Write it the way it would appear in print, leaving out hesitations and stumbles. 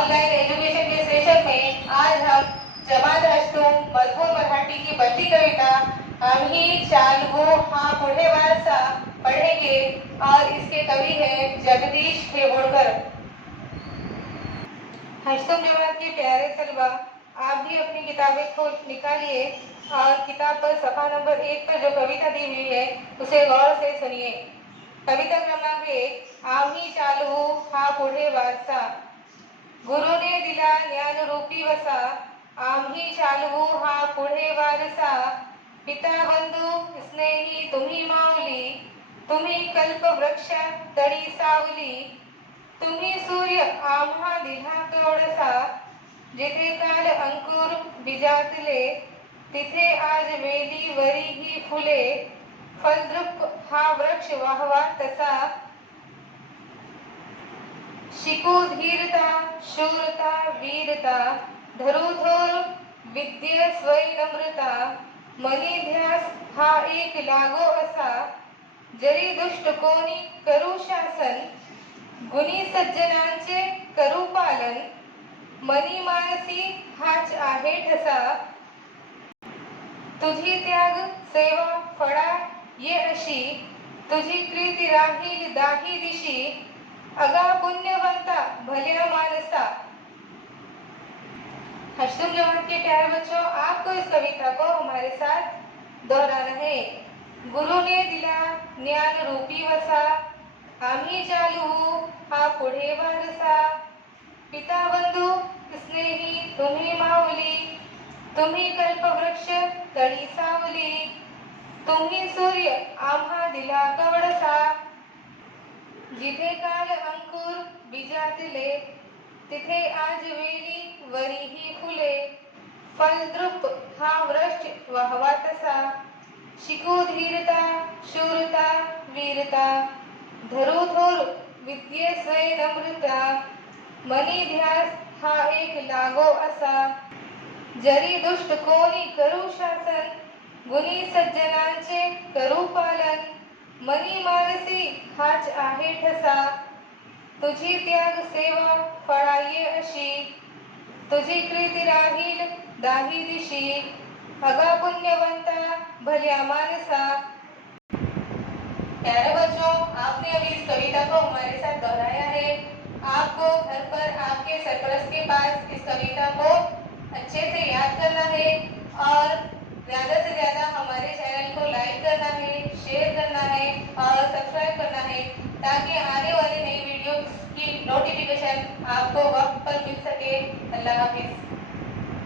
Online education के session में आज हम जमात हस्तूम मजबूर मराठी की बनती कविता आम्ही चालवू हा पुढे वारसा पढ़ेंगे और इसके कवि है जगदीश खेवोड़कर। हस्तूम जमात के प्यारे तलबा, आप भी अपनी किताबें खोल निकालिए और किताब पर सफा नंबर 1 पर जो कविता दी हुई है उसे गौर से सुनिए। कविता क्रमांक 1, आम्ही चालवू हा पुढे वारसा। गुरुने दिला ज्ञान रूपी वसा, आम्ही चालवू हा पुढे वारसा। पिता बंधू स्नेही तुम्ही माऊली, तुम्ही कल्पवृक्ष तळी सावली। तुम्ही सूर्य आम्हा दिला थोडसा, जिथे काल अंकुर बीजातले तिथे आज वेली वरी ही फुले। फलद्रुप हा वृक्ष वाहवा तसा, शिकू धीरता शूरता वीरता। धरू थोर विद्ये स्वयंनम्रता, मनी ध्यास हा एक लागो असा। जरी दुष्ट कोणी करू शासन, गुणी सज्जनांचे करू पालन। मनी मानसी हाच आहे ठसा, तुझी त्याग सेवा फळा ये अशी। तुझी कृती राहील दाही दिशी, अगा पुण्यवंता भल्या मानसा। हस्तूम जमात के प्यारे बच्चों, आपको इस कविता को हमारे साथ दोहराना है। गुरु ने दिला ज्ञान रूपी वसा, आम्ही चालवू हा पुढे वारसा। पिता बंधू स्नेही तुम्ही माऊली, तुम्ही कल्पवृक्ष तळी सावली। तुम्ही सूर्य आम्हा दिला कवडसा, जिथे काल अंकुर बीजातले तिथे आज वेली वरी ही फुले। फलद्रुप हा वृक्ष वाहवा तसा, शिकू धीरता शूरता वीरता। धरू थोर विद्ये स्वयंनम्रता, मनी ध्यास हा एक लागो असा। जरी दुष्ट कोणी करू शासन, गुणी सज्जनांचे करू पालन। मनी मानसी हाच आहे ठसा, तुझी त्याग सेवा फळाये अशी। तुझी कृती राहील दाही दिशी, अगा पुण्यवंता भल्या मानसा। प्यारे बच्चों, आपने अभी इस कविता को हमारे साथ दोहराया है। आपको घर पर आपके सरपरस्त के पास इस कविता को अच्छे से याद करना है और ज्यादा से ज्यादा हमारे चैनल को लाइक करना है, शेयर करना है और सब्सक्राइब करना है, ताकि आने वाली नई वीडियो की नोटिफिकेशन आपको वक्त पर मिल सके। अल्लाह हाफिज।